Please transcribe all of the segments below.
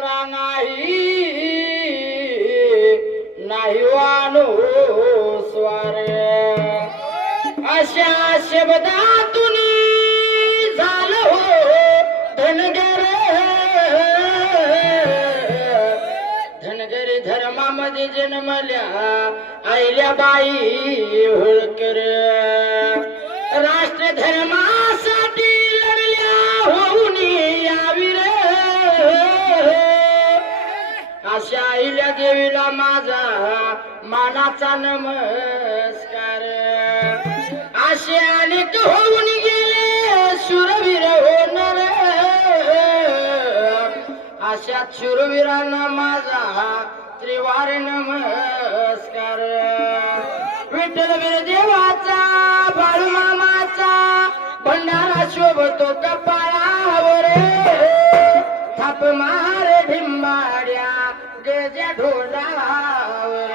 नवरा नाही नाही वानो स्वार अशा शब्दातून झालं हो धनगर धनगरी धर्मामध्ये जन्मल्या आईल्या बाई होळकर राष्ट्र धर्मासाठी लढल्या होऊन यावी रे अशा आईल्या देवीला माझा मानाचा नमस्कार असे अनेक होऊन गेले शूरवीर होणार अशा शूरवीरांना माझा त्रिवार नमस्कार विठ्ठल देवाचा बाळूमामाचा भंडारा शोभतो कपाळावर थाप मार ढिंबाड्या गजा ढोलावर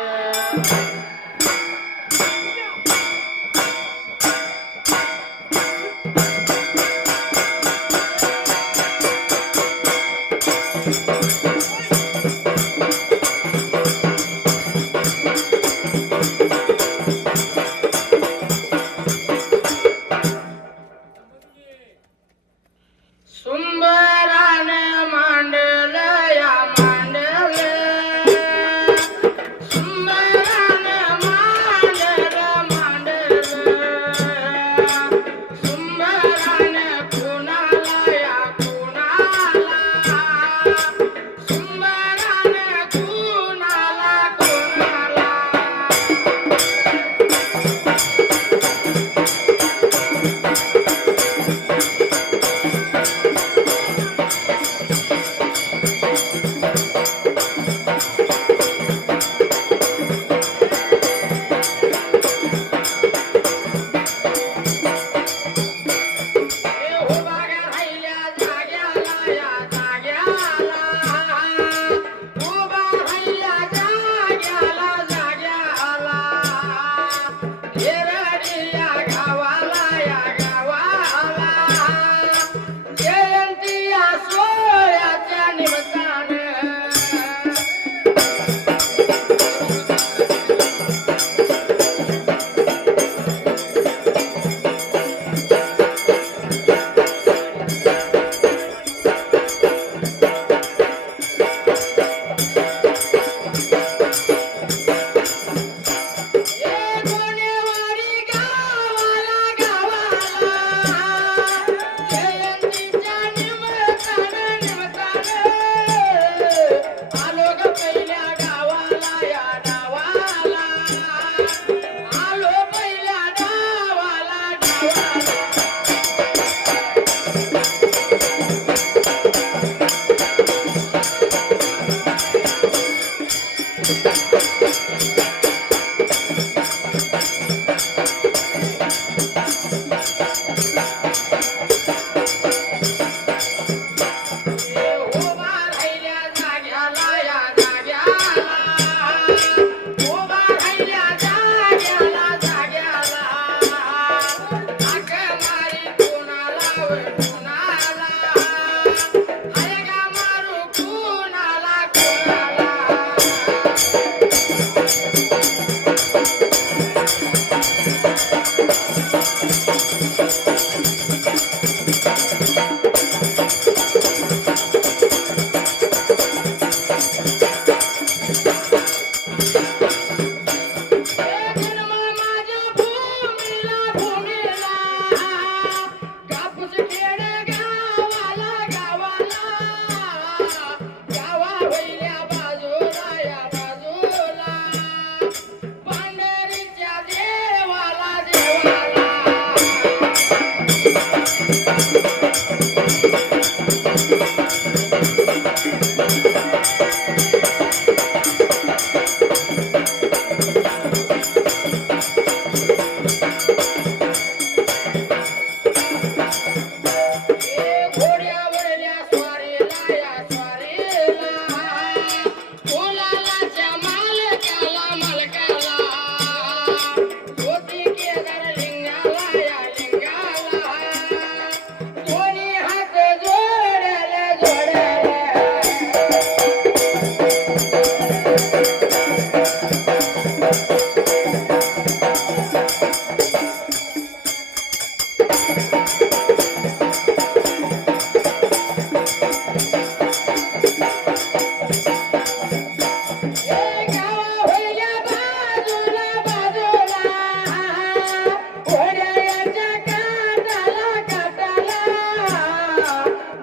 सुंबरान मांडल या मांडल सुंबरान मांडल मांडल सुंबरान कुणाला या कुणाला सुंबरान कुणाला कुणाला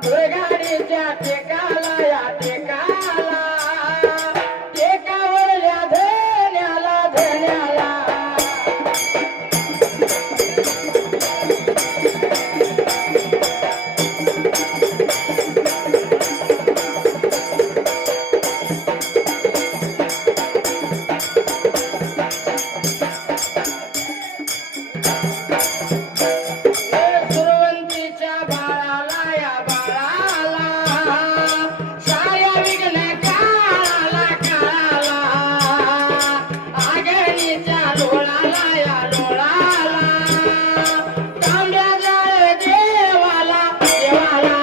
दुर्गाडीच्या टेकाला या टेकाला टेकावरल्या धन्याला धन्याला सुरवंतीच्या बाळाला या बाळाला साऱ्या विघ्न काळाला काळाला आगणीच्या लोळाला या लोळाला तांब्या जाळे देवाला देवाला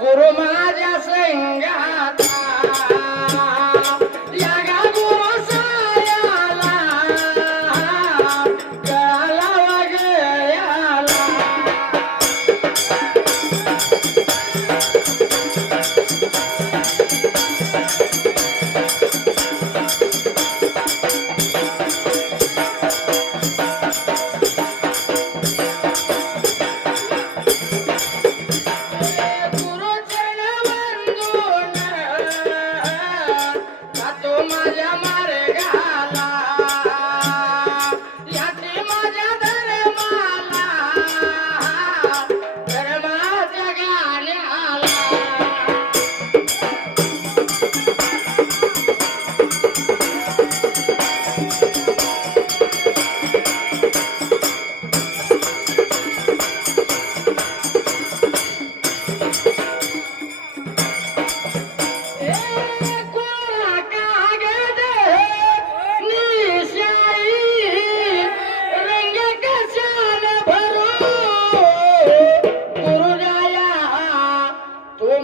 गुरु माझ्या संगाता या गा गुरु सायाला कळाला वगयाला माझ्या मार्गाला याची माझ्या धर्माला धर्माच्या गाण्याला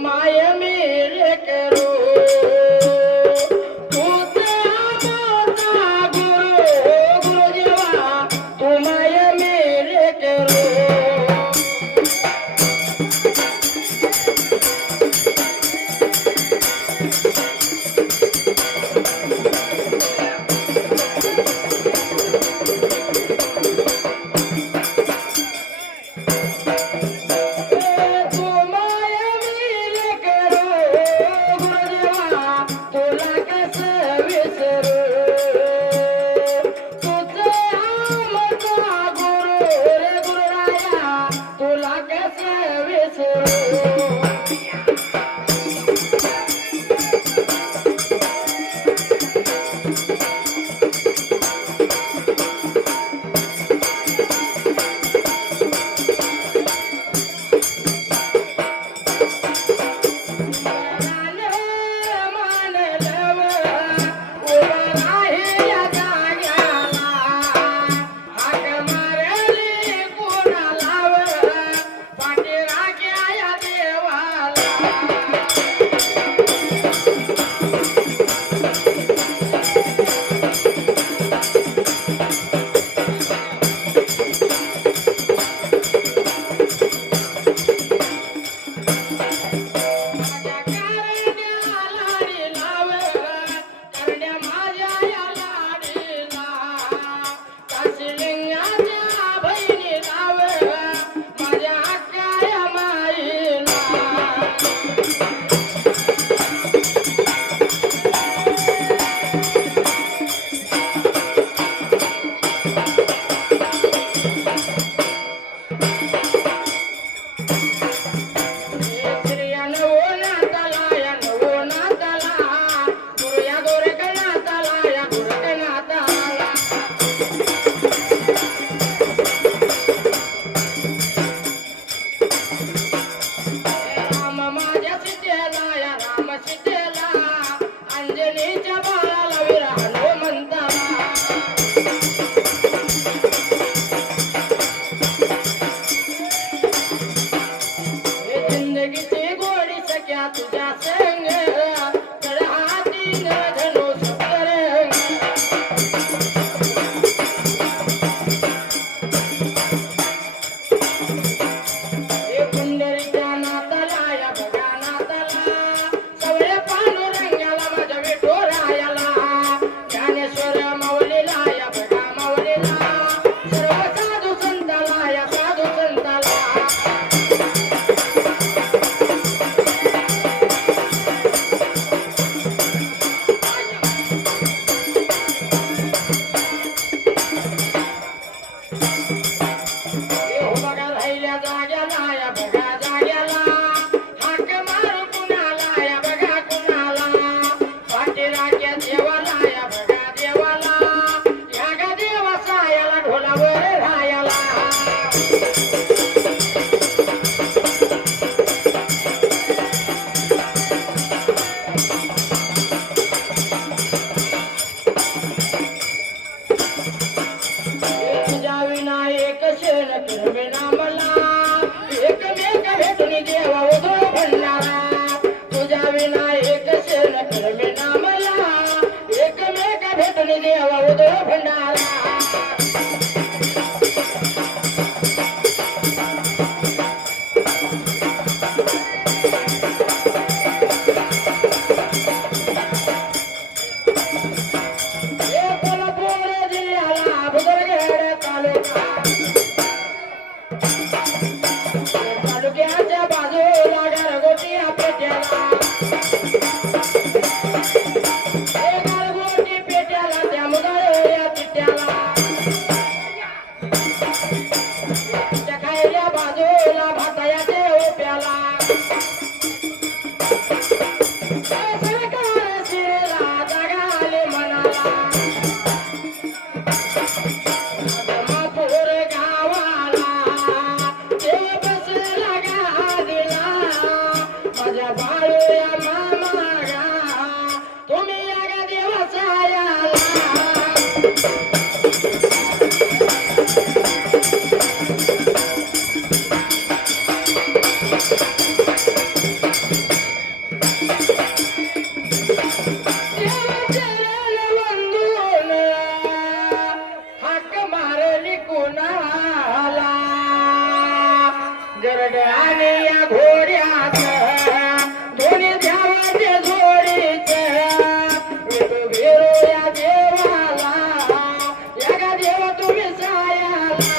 माया मेरे करो तू गुरु गुरु देवा तू माया मेरे करो गुरु सीतेला अंजनीच्या बाळाला वीर हनुमंताला हे जिंदगीची गोडी सख्या तुझ्या संग तर हाती धनुष तरंग हे पुंडरीच्या नाताला या बघा नाताला सवळे पांडुरंगाला माझ्या विठुरायाला ज्ञानेश्वर माऊलीला या बघा माऊलीला सर्व साधू संताला या साधू संताला हे हो बघा राहिल्या जाग्याला या बघा जाग्याला हाक मारू कुणाला या बघा कुणाला पाठीराख्या देवाला या बघा देवाला या गा देवा सायाला ढोलावर रायाला तुझ्या विना एक शेण विना मला एकमेक भेटून देवा उदो भंडारा तुझ्या विना एक शेण विना मला एकमेक भेटून देवा उदो भंडारा हे कोल्हापूर जिल्ह्याला बुदरगड तालुका तालुक्याच्या बाजूला गारगोटी पेट्याला हे गारगोटी पेट्याला त्या मुगाळ्या तिट्याला त्या खायल्या बाजूला भातायाचे ओप्याला सरकार शिरेला जागाले म्हणाला महापूर गावाला देव बसला गादीला माझ्या बाळूया मामागा तुम्ही या गा देवाचा याला देवचरण वंदून हाक मारली कुणाला गरड्याने या घोड्यात दोन्ही द्यावाचे जोडीच विठू भिरू या देवाला या गा देवा तुम्ही सायाला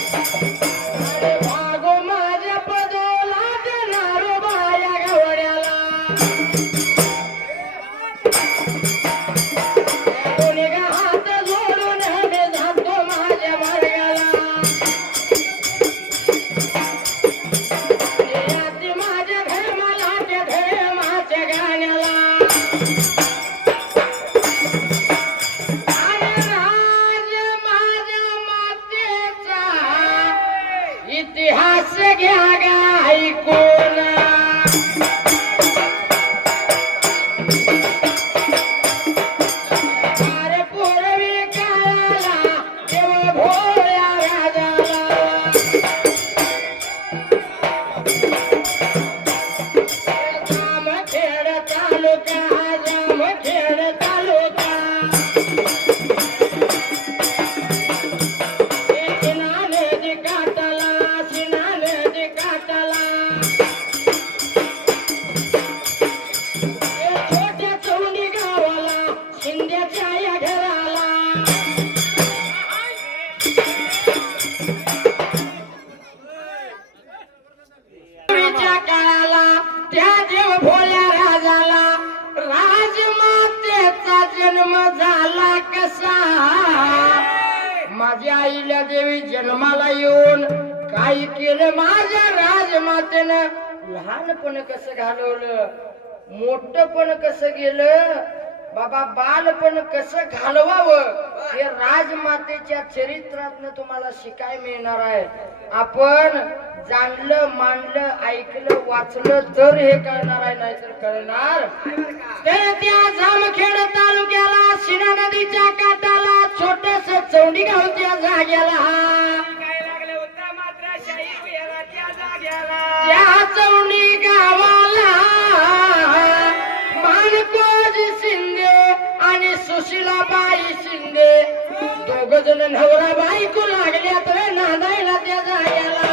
अरे भागो माझ्या पदोला देणारो बाया गवड्याला दोन्ही गा हात जोडून मी जातो माझ्या मार्गाला याची माझ्या धर्माला त्या धर्माच्या गाण्याला आणि राज माझ्या मातेचा इतिहास घ्या गा ऐकून अरे पूर्वी काळाला देव भोळ्या राजाला जामखेड तालुका जामखेड तालुका सिना नदी काठाला सिना नदी काठाला छोट्या चौंडी गावाला शिंद्याच्या या घराला पूर्वीच्या काळाला त्या देव भोळ्या राजाला राजमातेचा जन्म झाला कसा माझ्या आईला देवी जन्माला येऊन काय केलं माझ्या राजमातेनं लहानपण कसं घालवलं मोठपण कसं गेलं बाबा बालपण कसं घालवावं हे राजमातेच्या चरित्रातनं तुम्हाला शिकाय मिळणार आहे. आपण जाणलं मानलं ऐकलं वाचलं तर हे कळणार आहे, नाहीतर कळणार. तर त्या जामखेड तालुक्याला शिना नदीच्या काठाला छोटस चौंडी गाव त्या जाग्याला त्या चौंडी गावाला मानकोज शिंदे आणि सुशीलाबाई शिंदे दोघ जण नवरा बायको लागल्यात रे नांदायला त्या जाग्याला.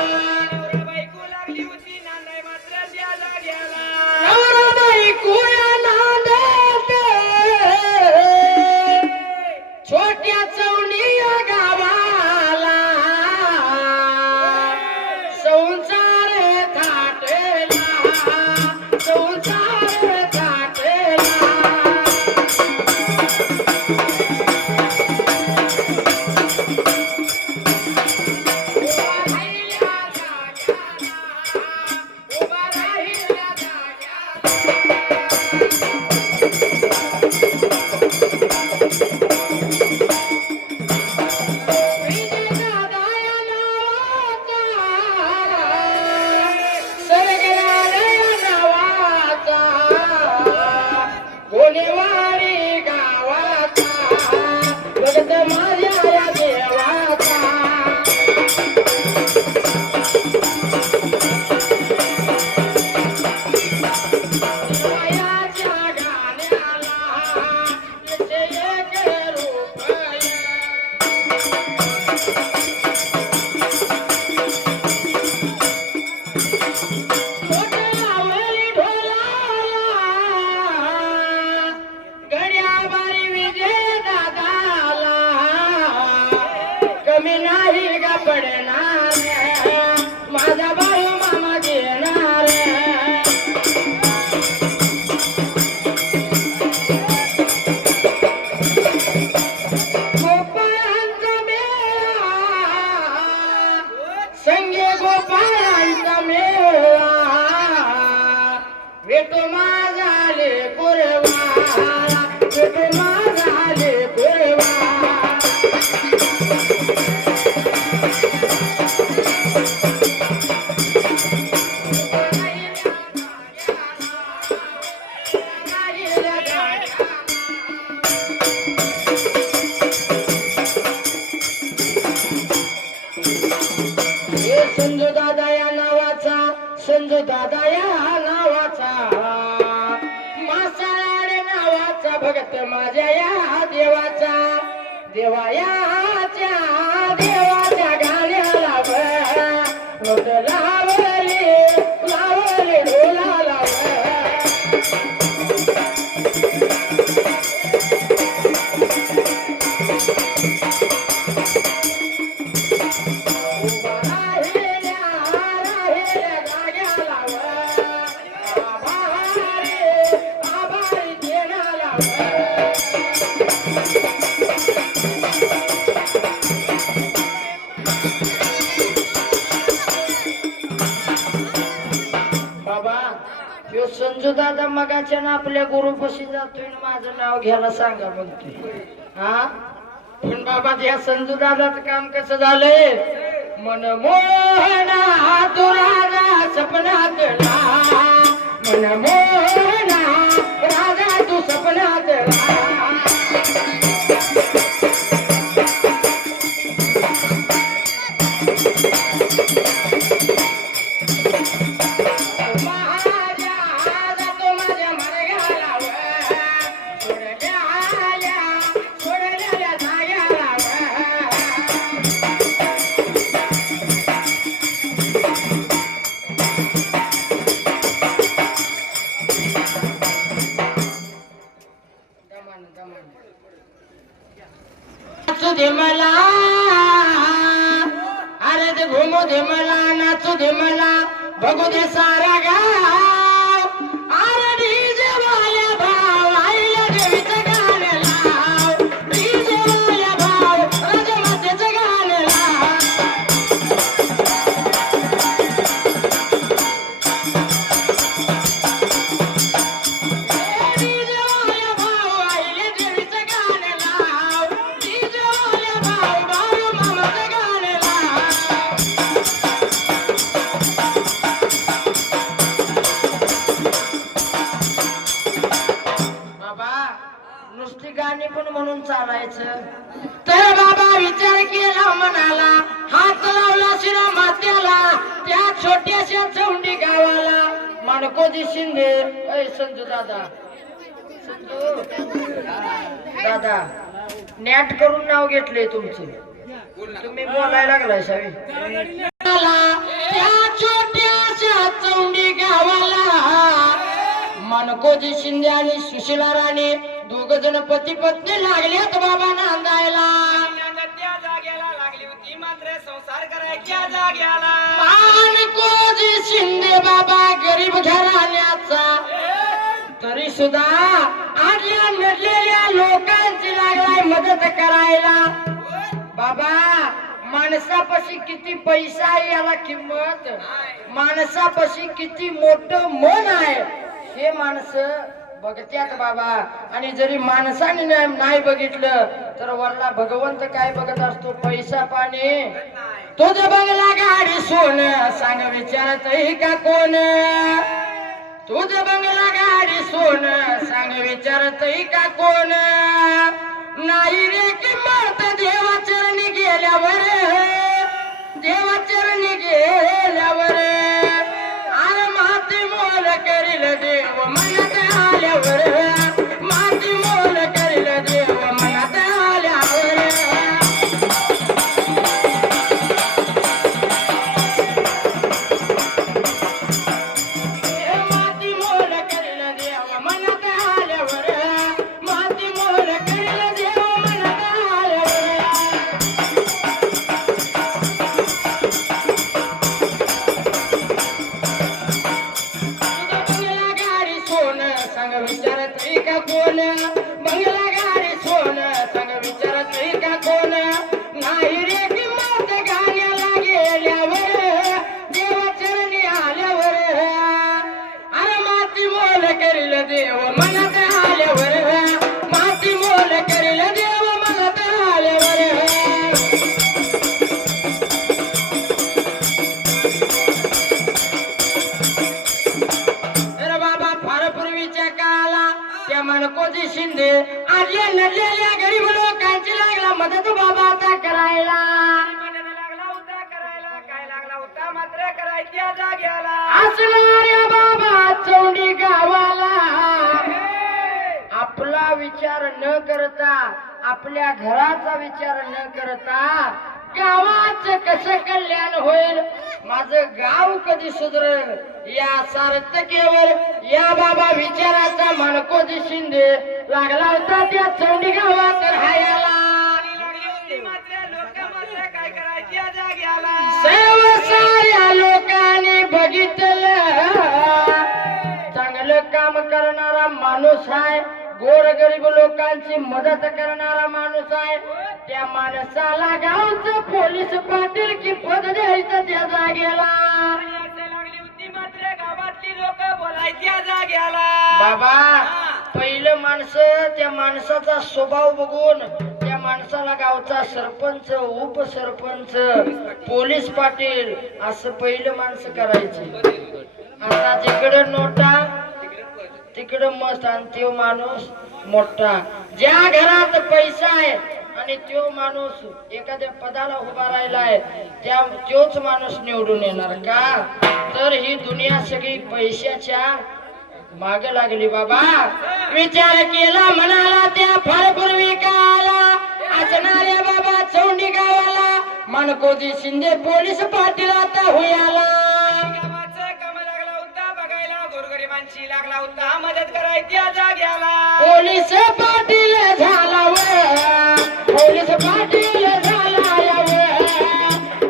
नवरा बायको नांदत छोट्या चौंडी गावाला संसार थाटला संसार थाटला. गोनेवाडी गावाचा भगत माझ्या देवाचा. देवाच्या गाण्याला याचे एक रूप आहे. गड्याबाई विजय दादाला कमी नाही का पडणार माझा भाऊ मामा घेणार. गोपाळांचा मेळा संगे गोपाळांचा मेळा भेटो माझाले कुरवाला भेटो माझाले कुरवा. संजू दादा या नावाचा संजू दादा या नावाचा मासाळ नावाचा भगत माझ्या या देवाचा. देवायाच्या देवाच्या गाण्याला नोट लावले लावले ढोला लाव. संजू दादा मगाच्या ना आपल्या गुरुपाशी जातोय माझं नाव घ्यायला सांगा म्हणतोय. हा पण बाबा त्या संजू दादाचं काम कसं झालंय. मन मोहना तू राजा सपनातला मन मोहना राजा तू सपनातला. नाचू दे मला अरे ते घुमू दे मला नाचू दे मला बघू दे सारा गाव. अरे डीजे वाल्या भाव आईला देवीचं गाणं लाव. डीजे वाल्या भाव राजमातेचं गाणं लाव. डीजे वाल्या भाव आईला नुसती गाणी पण म्हणून चालायचं. तर बाबा विचार केला म्हणाला, हात लावला शिरा मात्याला, त्या छोट्याशा चौंडी गावाला. माणकोजी शिंदे, ऐ संजू दादा, संजू दादा, नॅट करून नाव घेतले तुमचं, तुम्ही बोलायला लागलाय सावी. त्या छोट्याशा चौंडी गावाला माणकोजी शिंदे आणि सुशीला राणी दोघ जण पती पत्नी लागलेत बाबा नांदायला. त्या जाग्याला लागली होती मात्र संसार करायच्या जाग्याला. माणकोजी शिंदे बाबा गरीब घराण्याचा, तरी सुद्धा आडल्या नडलेल्या लोकांची लागलाय मदत करायला. बाबा माणसापाशी किती पैसा आहे याला किंमत, माणसापाशी किती मोठं मन आहे हे माणसं बघत्यात बाबा. आणि जरी माणसाने नाही बघितलं तर वरला भगवंत काय बघत असतो, पैसा पाणी. तुझं बंगला गाडी सोनं सांग विचारत का कोण, तुझं बंगला गाडी सोनं सांग विचारत का कोण. नाही रे किंमत देवाचरणी गेल्यावर, देवाचरणी गेल्यावर. अरे माती मोल करील देव मनात आल्यावर, माती मोल करील देव मनात आल्यावर. माती मोल करील देव मनात आल्यावर, माती मोल करील देव मनात आल्यावर. बंगला गाडी सोनं सांग विचारत का कोण, बंगला गाडी सोनं सांग विचारत का कोण. नाही रे किंमत गाण्याला गेल्यावर, देवाचरणी आल्यावर. अरे माती मोल करील देव मनात आल्यावर, माती मोल करील देव मनात आल्यावर. तर बाबा फार पूर्वीच्या काळाला त्या माणकोजी शिंदे आडल्या नडलेल्या गरीब लोकांची लागला मदत बाबा आता करायला. लागला होता करायला, काय लागला होता मात्र करायच्या जाग्याला. असणाऱ्या बाबा चौंडी गावाला आपला विचार न करता, आपल्या घराचा विचार न करता गावाचं कसं कल्याण होईल, माझं गाव कधी सुधरेल या सार्थकेवर या बाबा विचाराचा माणकोजी शिंदे लागला होता त्या चौंडी गावात राहायला. सर्व साऱ्या लोकांनी बघितलं चांगलं काम करणारा माणूस आहे, गोरगरीब लोकांची मदत करणारा माणूस आहे. त्या माणसाला गावचं पोलीस पाटील की पद द्यायचं त्या जागेला. लागली होती मात्र गावातली लोक बोलायच्या जागेला. बाबा पहिलं माणसं त्या माणसाचा स्वभाव बघून त्या माणसाला गावचा सरपंच, उपसरपंच, पोलीस पाटील असं पहिलं माणसं करायचे. आता जिकडं नोटा तिकडं मत आणि तो माणूस मोठा. ज्या घरात पैसा आहे आणि तो माणूस एखाद्या पदाला उभा राहिलाय तोच माणूस निवडून येणार का? तर ही दुनिया सगळी पैशाच्या मागे लागली. बाबा विचार केला म्हणाला त्या फार पूर्वी काला असणाऱ्या बाबा चौंडी गावाला माणकोजी शिंदे पोलीस पाटील आता होयाला. गोरगरिबांची लागला होता मदत करायच्या जाग्याला. पोलीस पाटील झाला व, पोलीस पाटील झाला व,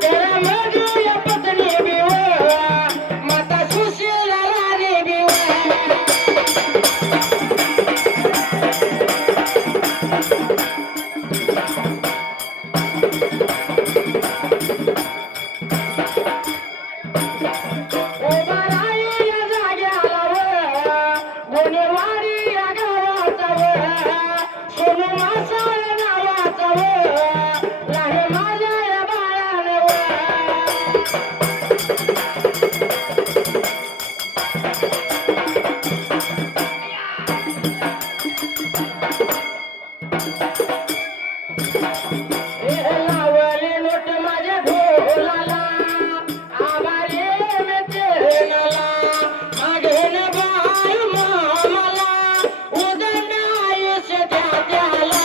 तर मग या पत्नी बिव माता सुशीला राणी बिव. लावली नोट माझ्या ढोलाला आभारी मी तेनाला मागेन बाय मामाला उदंड आयुष्य द्या त्याला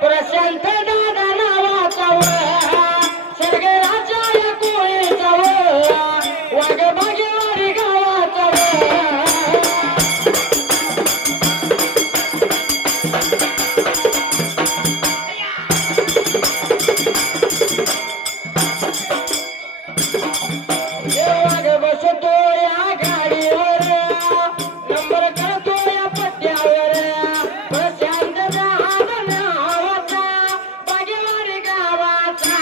प्रशांत दादा नावाचा सर्गराजा या कोळीचा वाघ बागेवाडी गावाचा वाघ बसतो या गाडीवर नंबर करतो या पट्ट्यावर प्रशांत दादा नावाचा बागेवाडी गावाचा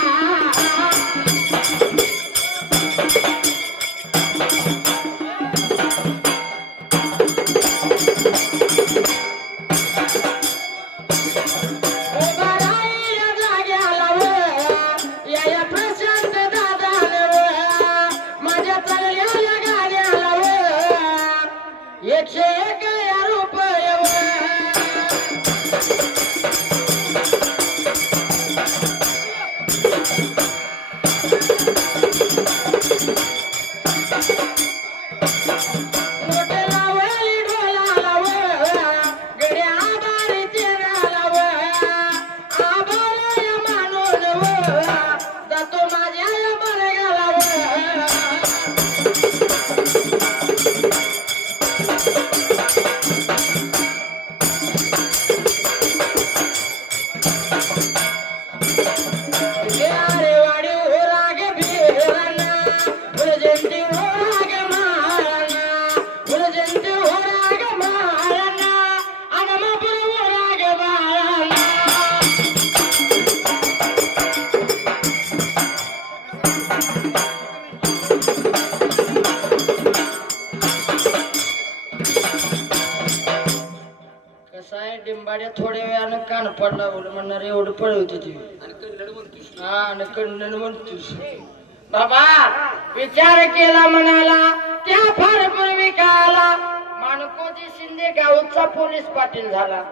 उभा राहिला जाग्याला या प्रशांत दादाने माझ्या चांगल्या गाड्याला 101 रुपये नोट लावली ढोलाला गड्या आभारी तेनाला आभार या मानून जातो माझ्या या बरगाला अरे वाडी हो राग बिराना फुलजंती हो राग महाराणा फुलजंती हो राग महाराणा अनमापुर हो राग महाराणा कसं आहे डिंबाड्या थोड्या वेळानं कान पडला बोल म्हणणार एवढं पळवते ती हा आणि कन्नड म्हणतोस बाबा विचार केला म्हणाला त्या फार पूर्वी काला माणकोजी शिंदे गावचा पोलीस पाटील झाला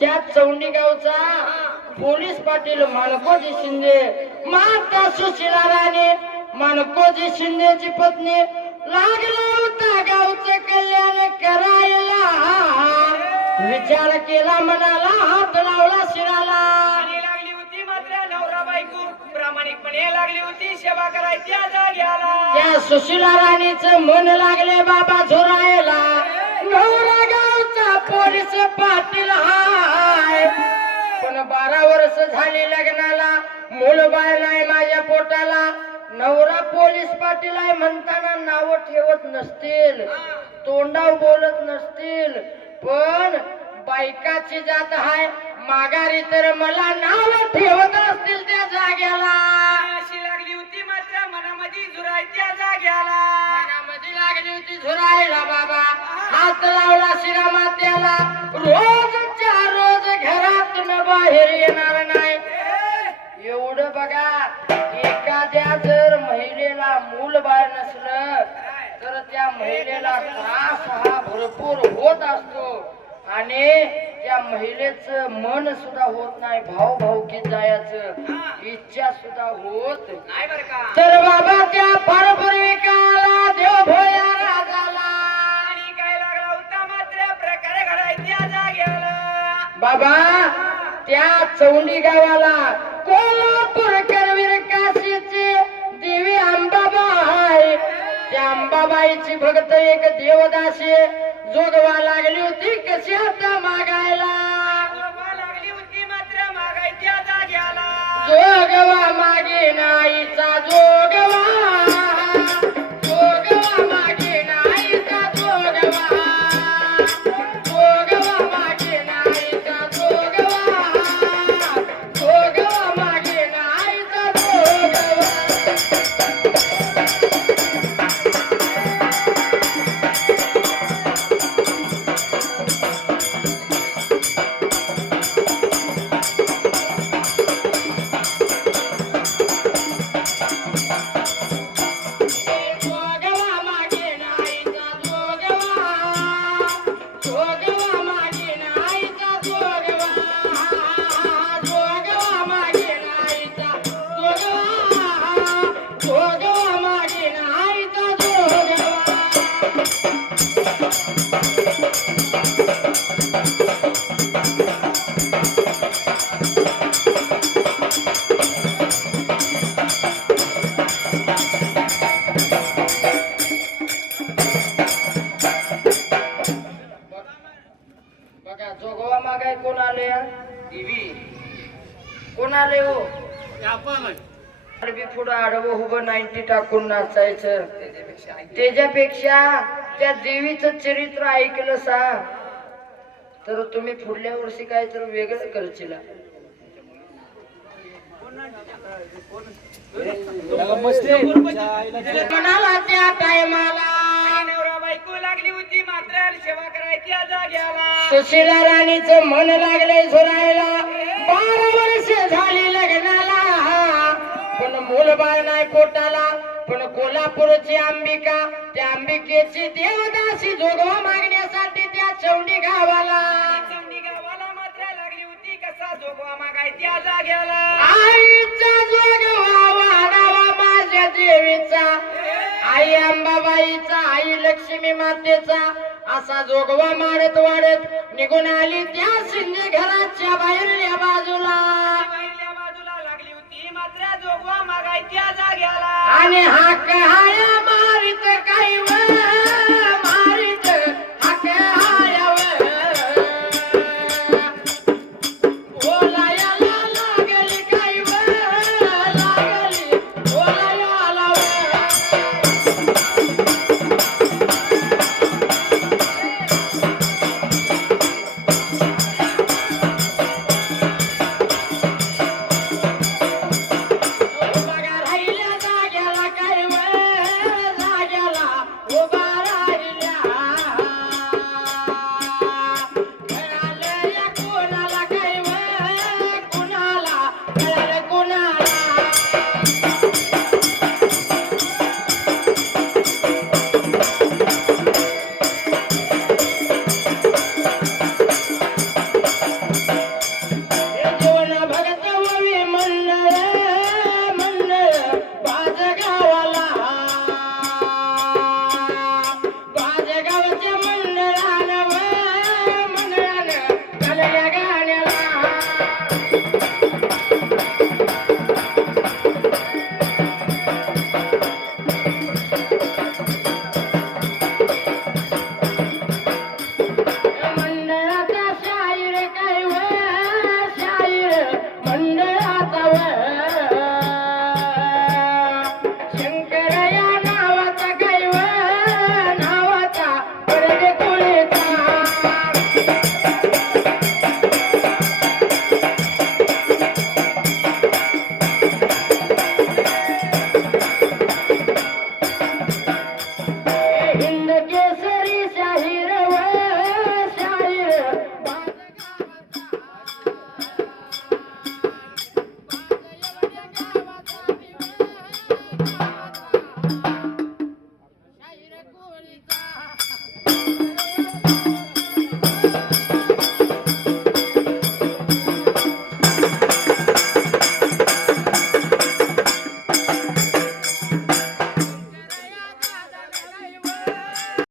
त्या चौंडी गावचा पोलीस पाटील माणकोजी शिंदे माता सुशीला राणे माणकोजी शिंदेची पत्नी लागला होता गावचं कल्याण करायला विचार केला म्हणाला हात लावला शिराला लागली होती मात्र नवरा बायको प्रामाणिकपणे लागली होती सेवा करायची जाग्याला त्या सुशीला राणीचं मन लागले बाबा झोरायला नवरा गावचा पोलीस पाटील हाय पण 12 वर्ष झाली लग्नाला मूल बाळ नाही माझ्या पोटाला नवरा पोलीस पाटील आहे म्हणताना नाव ठेवत नसतील तोंडाव बोलत नसतील पण बायकाची जात हाय माघारी तर मला नाव ठेवत असतील त्या जाग्याला अशी लागली होती मात्र मनामध्ये झुरायच्या जाग्याला मनामध्ये लागली होती झुरायला बाबा हात लावला शिरा मात्याला रोजच्या रोज घरातून बाहेर येणार नाही एवढं बघा एखाद्या जर महिलेला मूल बाळ नसलं तर त्या महिलेला त्रास हा भरपूर होत असतो आणि त्या महिलेचं मन सुद्धा होत नाही भावभावकीत जायचं इच्छा सुद्धा होत नाही बर का तर बाबा त्या परपूर्वी काला देव भोया राजाला आणि काय लागला होता मात्र प्रकार घडायच्या जाग्याला बाबा त्या चौंडी गावाला कोल्हापूर करवीर काशीची देवी अंबाबाई त्या अंबाबाईची भक्त एक देवदासी जोगवा लागली होती कशी आता मागायला लागली होती मात्र मागायच्या जाग्याला मागे नाहीचा जोगवा जोगवा मागे नाहीचा जोगवा जोगवा मागे नाहीचा जोगवा जोगवा मागे नाहीचा जोगवा जोगवा मागे नाहीचा जोगवा जोगवा मागे नाहीचा जोगवा जोगवा मागे नाहीचा जोगवा जोगवा मागे नाहीचा जोगवा बघा जोगवा मागाय कोण आले देवी कोण आले हो बी पुढं आडवं उभं 90 टाकून नाचायचं त्याच्यापेक्षा त्या देवीचं चरित्र ऐकलं सा तर तुम्ही पुढल्या वर्षी काय तर वेगळं करशील म्हणाला त्या टायमाला नवरा बायको लागली होती मात्र सेवा करायची या जाग्याला सुशीला राणीचं मन लागलंय झोरायला 12 वर्ष झाली लग्नाला पण मूलबाळ नाही पोटाला पण कोल्हापूरची अंबिका त्या अंबिकेची देवदासी जोगवा मागण्यासाठी त्या चौंडी गावाला चौंडी गावाला मात्र लागली होती कसा जोगवा मागायची या जाग्याला आईचा जोगवा वाढावा माझ्या देवीचा आई अंबाबाईचा आई लक्ष्मी मातेचा असा जोगवा मारत वाढत निघून आली त्या शिंदे घराच्या बाहेरल्या बाजूला पहिल्या बाजूला लागली होती मात्र जोगवा मागायची या जाग्याला आणि हाक